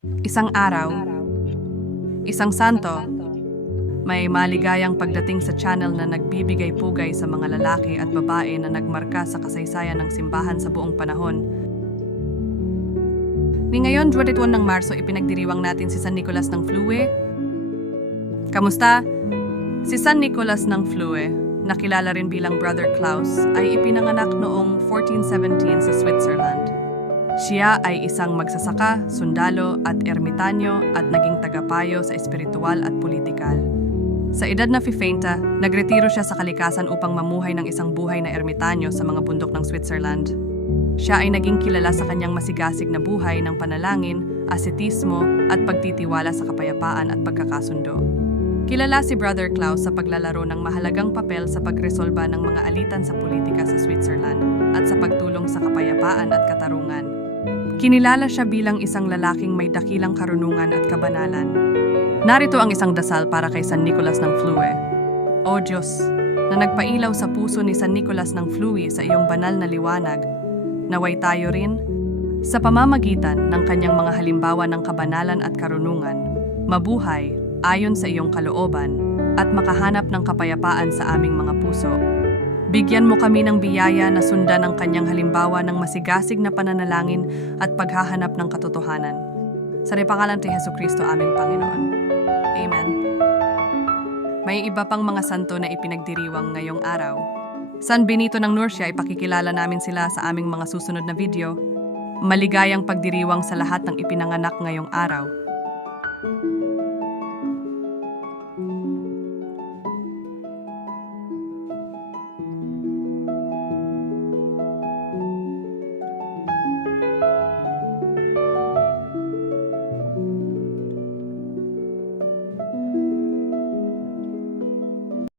Isang araw, isang santo, may maligayang pagdating sa channel na nagbibigay pugay sa mga lalaki at babae na nagmarka sa kasaysayan ng simbahan sa buong panahon. Ni ngayon, 21 ng Marso, ipinagdiriwang natin si San Nicolas ng Flue. Kamusta? Si San Nicolas ng Flue, nakilala rin bilang Brother Klaus, ay ipinanganak noong 1417 sa Switzerland. Siya ay isang magsasaka, sundalo at ermitanyo at naging tagapayo sa espiritual at politikal. Sa edad na 50, nagretiro siya sa kalikasan upang mamuhay ng isang buhay na ermitanyo sa mga bundok ng Switzerland. Siya ay naging kilala sa kanyang masigasig na buhay ng panalangin, asetismo at pagtitiwala sa kapayapaan at pagkakasundo. Kilala si Brother Klaus sa paglalaro ng mahalagang papel sa pagresolba ng mga alitan sa politika sa Switzerland at sa pagtulong sa kapayapaan at katarungan. Kinilala siya bilang isang lalaking may dakilang karunungan at kabanalan. Narito ang isang dasal para kay San Nicolas ng Flue. O Diyos, na nagpailaw sa puso ni San Nicolas ng Flue sa iyong banal na liwanag, naway tayo rin, sa pamamagitan ng kanyang mga halimbawa ng kabanalan at karunungan, mabuhay ayon sa iyong kalooban at makahanap ng kapayapaan sa aming mga puso. Bigyan mo kami ng biyaya na sundan ang kanyang halimbawa ng masigasig na pananalangin at paghahanap ng katotohanan. Sa pangalan ni Heso Kristo aming Panginoon. Amen. May iba pang mga santo na ipinagdiriwang ngayong araw. San Benito ng Nursia ipakikilala namin sila sa aming mga susunod na video. Maligayang pagdiriwang sa lahat ng ipinanganak ngayong araw.